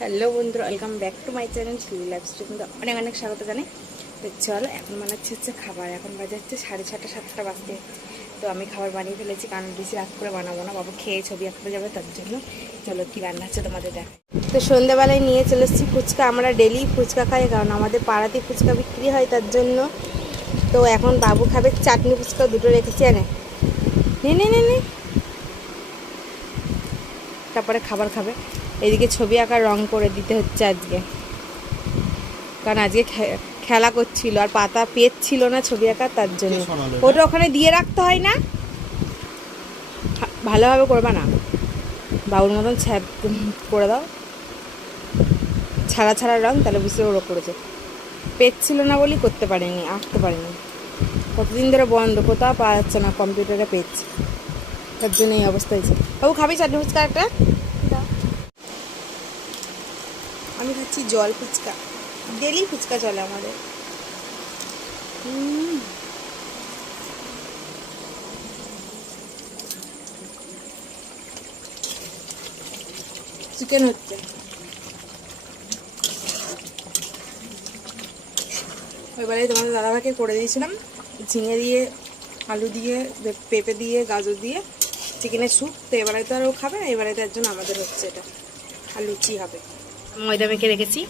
Hello বন্ধুরা, welcome back to my channel Shili life stream অনেক অনেক স্বাগত জানাই। তো চলো, এখন বানাচ্ছি হচ্ছে হচ্ছে খাবার। এখন বাজে হচ্ছে সাড়ে ছটা, সাতটা বাজতে। তো আমি খাবার বানিয়ে ফেলেছি, কারণ বেশি রাত করে বানাবো না। বাবু খেয়ে ছবি আঁকতে যাবে, তার জন্য চলো কি রান্না হচ্ছে তোমাদের দেখ। তো সন্ধ্যেবেলায় নিয়ে চলে এসেছি ফুচকা। আমরা ডেলি ফুচকা খাই, কারণ আমাদের পাড়াতে ফুচকা বিক্রি হয়, তার জন্য। তো এখন বাবু খাবে চাটনি ফুচকা, দুটো রেখেছি, এনে। নে নে নে নে। তারপরে খাবার খাবে। এদিকে ছবি আঁকা রং করে দিতে হচ্ছে আজকে। কারণ আজকে খেলা করছিল আর পাতা পেজ ছিল না ছবি আঁকা তার জন্য। ওটা ওখানে দিয়ে রাখতে হয় না? ভালোভাবে করবা না? বাবুর মতন ছ্যাপ করে দাও। ছাড়া ছাড়া রং তাহলে বুঝতে ওরা করেছে। পেজ ছিল না বলেই করতে পারিনি আঁকতে পারিনি। কতদিন ধরে বন্ধ কোথাও পাওয়া যাচ্ছে না কম্পিউটারে পেজ তার জন্য এই অবস্থা হয়েছে। বাবু খাবি চাটনি ফুচকা একটা? আমি খাচ্ছি জল ফুচকা। ডেলি ফুচকা চলে আমাদের। চিকেন হচ্ছে। ওইবারে তোমাদের দাদাভাইকে করে দিয়েছিলাম। ঝিঙে দিয়ে, আলু দিয়ে, পেঁপে দিয়ে, গাজর দিয়ে, চিকেনের স্যুপ। তো এবারে তো আর ও খাবে এবারে তার জন্য আমাদের হচ্ছে এটা। আর লুচি হবে। ময়দা মেখে রেখেছি।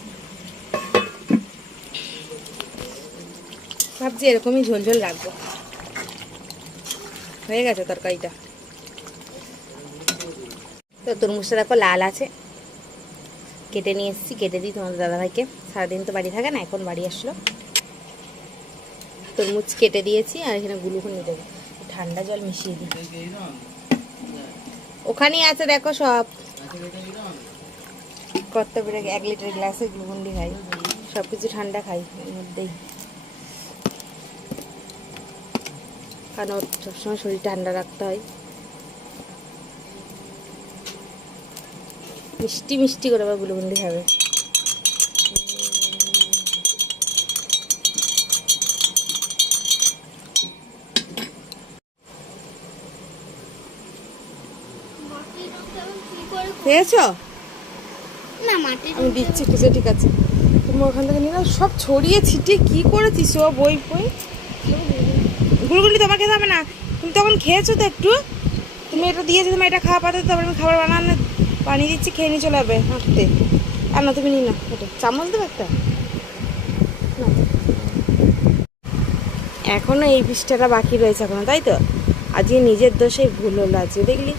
ভাবছি এরকমই ঝোল ঝোল রাখব। হয়ে গেছে তরকারিটা। তো তরমুজটা দেখো লাল আছে। কেটে নিয়ে এসেছি, কেটে দিই তোমাদের দাদাভাইকে। সারাদিন তো বাড়ি থাকে না, এখন বাড়ি আসলো। তরমুজ কেটে দিয়েছি আর এখানে গ্লুকনি দেবো ঠান্ডা জল মিশিয়ে দিই। ওখানেই আছে দেখো সব। কত বেড়ে এক লিটার গ্লাসে গ্লুকন্ডি খাই। সব কিছু ঠান্ডা খাই, এর মধ্যেই। কারণ সবসময় শরীর ঠান্ডা রাখতে হয়। মিষ্টি মিষ্টি করে আবার গ্লুকন্ডি খাবে। পেয়েছ আমি দিচ্ছি খুঁজে ঠিক আছে। তুমি ওখান থেকে নিয়ে সব ছড়িয়ে ছিটিয়ে কি করেছিস ও বই বই? গুলগুলি খেতে হবে না। তুমি তখন খেয়েছো তো একটু? তুমি এটা দিয়েছ তুমি এটা খাওয়া পাতে, তারপরে আমি খাবার বানানো, বানিয়ে দিচ্ছি, খেয়ে নিয়ে চলে যাবে হাঁটতে। আর না, তুমি নিয়ে না এটা চামচ দেবে একটা? নাও। এখনও এই পৃষ্ঠাটা বাকি রয়েছে এখনও, তাই তো? আজকে নিজের দোষে ভুল হলো, আজকে দেখলি?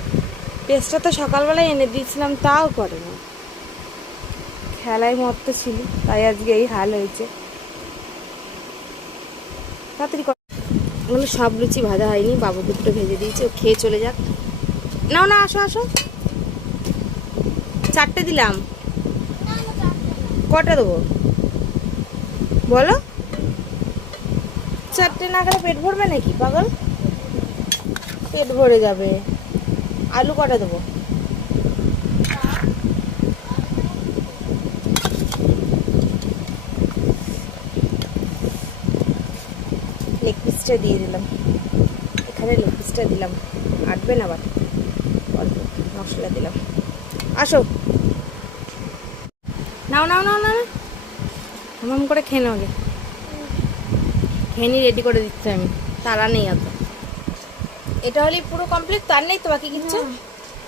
পেস্টটা তো সকালবেলায় এনে দিয়েছিলাম, তাও করে না। খেলায় মত্ত ছিল, তাই আজকে এই হাল হয়েছে। তাড়াতাড়ি সব লুচি ভাজা হয়নি, বাবু দুটো ভেজে দিয়েছে, ও খেয়ে চলে যাক। নাও না, আসো আসো। চারটে দিলাম। কটা দেবো? বলো। চারটে না খেলে পেট ভরবে নাকি, পাগল? পেট ভরে যাবে। আলু কটা দেবো? লেগ পিসটা দিয়ে দিলাম। এখানে লেগ পিসটা দিলাম। আটবে না আবার অল্প মশলা দিলাম। আসো। নাও নাও নাও নাও। হামাম করে খেয়ে নাও আগে। খেয়ে নিয়ে রেডি করে দিচ্ছি আমি। তারা নেই অত। এটা হলে পুরো কমপ্লিট তার নেই তো বাকি কিচ্ছু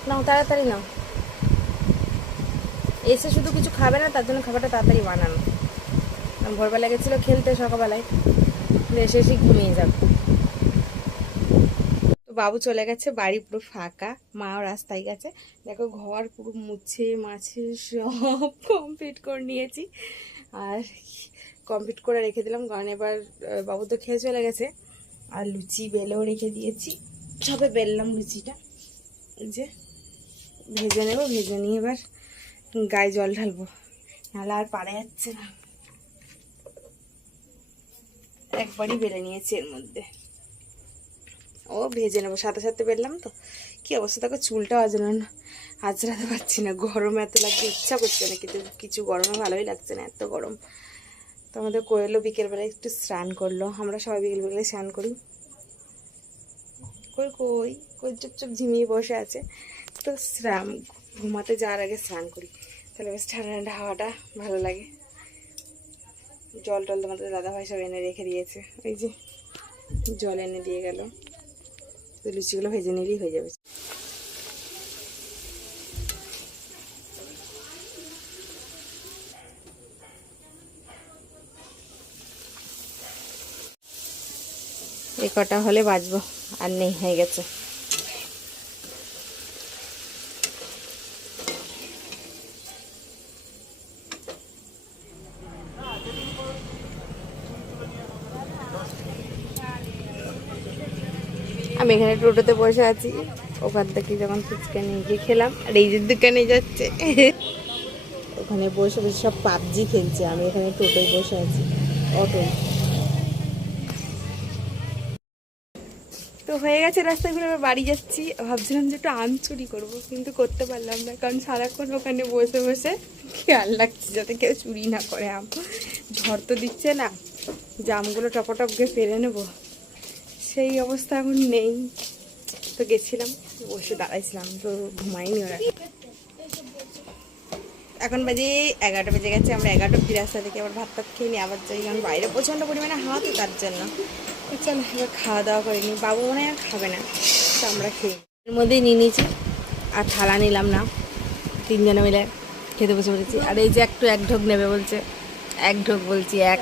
নাও তাড়াতাড়ি নাও। এসে শুধু কিছু খাবে না তার জন্য খাবারটা তাড়াতাড়ি বানানো। ভোরবেলা গেছিল খেলতে সকালবেলায়। এসে এসে ঘুমিয়ে যাবে। তো বাবু চলে গেছে, বাড়ি পুরো ফাঁকা, মাও রাস্তায় গেছে। দেখো ঘর পুরো মুছে মাছে সব কমপ্লিট করে নিয়েছি। আর কমপ্লিট করে রেখে দিলাম, কারণ এবার বাবু তো খেয়ে চলে গেছে। আর লুচি, বেলেও রেখে দিয়েছি। সবে বেললাম লুচিটা। যে ভেজে নেব, ভেজে নিয়ে এবার গায়ে জল ঢালবো। নাহলে আর পারা যাচ্ছে না। একবারই বেলে নিয়েছি এর মধ্যে। ও ভেজে নেব, সাথে সাথে বেললাম তো। কি অবস্থা? দেখো চুলটা আজ না আজরাতে পারছি না। গরম এত লাগছে, ইচ্ছা করছে না, কিন্তু কিছু গরমে ভালোই লাগছে না এত গরম। তো আমাদের কোয়েলও বিকেলবেলায় একটু স্নান করল। আমরা সবাই বিকেলবেলায় স্নান করি। কই কই কই চুপচাপ ঝিমিয়ে বসে আছে। তো স্নান, ঘুমাতে যাওয়ার আগে স্নান করি। তাহলে বেশ ঠান্ডা ঠান্ডা হাওয়াটা ভালো লাগে। জল টল তোমাদের দাদা ভাই সব এনে রেখে দিয়েছে। এই যে জল এনে দিয়ে গেল। তো লুচিগুলো ভেজে নিলেই হয়ে যাবে। এ কটা হলে বাঁচবো আর নেই, হয়ে গেছে। আমি এখানে টোটোতে বসে আছি। ওখান থেকে যখন ফুচকা নিয়ে গিয়ে খেলাম। আর এই যে দোকানে যাচ্ছে। ওখানে বসে বসে সব পাবজি খেলছে। আমি এখানে টোটোয় বসে আছি। অটো। তো হয়ে গেছে রাস্তা ঘুরে আবার বাড়ি যাচ্ছি। ভাবছিলাম যে একটু আম চুরি করব, কিন্তু করতে পারলাম না। কারণ সারাক্ষণ ওখানে বসে বসে খেয়াল লাগছে যাতে কেউ চুরি না করে আম। ঝড় তো দিচ্ছে না। জামগুলো টপটপ গিয়ে পেরে নেব। সেই অবস্থা এখন নেই। তো গেছিলাম, বসে দাঁড়াইছিলাম, তো ঘুমাইনি ওরা। এখন বাজে এগারোটা বেজে গেছে, আমরা এগারোটা অব্দি রাস্তা থেকে আবার ভাত টাত খেয়ে নিই আবার যাই। কারণ বাইরে প্রচণ্ড পরিমাণে হাওয়া তো তার জন্য। চলো, এবার খাওয়া দাওয়া করে নিই। বাবু মনে আর খাবে না, তো আমরা খেয়ে। এর মধ্যেই নিয়ে নিয়েছি, আর থালা নিলাম না। তিনজনে মিলে খেতে বসে পড়েছি। আর এই যে একটু এক ঢোক নেবে বলছে। এক ঢোক বলছি, এক।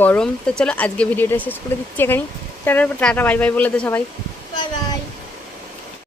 গরম। তো চলো আজকে ভিডিওটা শেষ করে দিচ্ছি এখানে টাটা টাটা, বাই বাই বলে দে সবাই। Bye bye.